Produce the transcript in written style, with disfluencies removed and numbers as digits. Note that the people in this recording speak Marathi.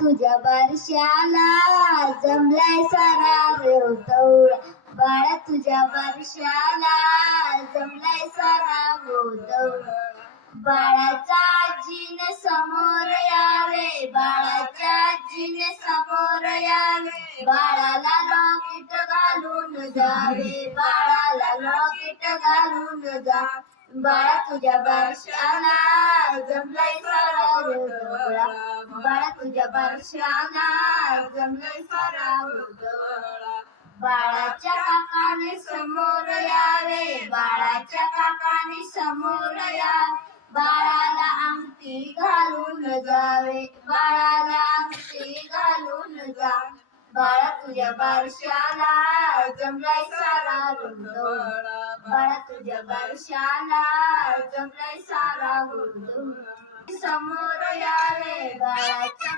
तुझ्या बारशाला जमलाय सारा गोधवळा, बाळा तुझ्या बारशाला जमलाय सारा गोधवळा. बाळाच्या आजीने समोर यावे, बाळाच्या आजीने समोर यावे, बाळाला लॉकेट घालून जावे, बाळाला लॉकेट घालून जा. बाळा तुझ्या बारशाला जमलाय सारा गोधवळा, बाळा तुझ्या बारशाला जमलाय सारा गोधवळा. बाळाच्या काकाने समोर यावे, बाळाच्या काकाने समोर यावे, बाळाला अंगठी घालून जावे, बाळाला अंगठी घालून जा. बाळा तुझ्या बारशाला जमलाय सारा गोधवळा, बाळा तुझ्या बारशाला जमलाय सारा गोधवळा. समोर यावे बाळाच्या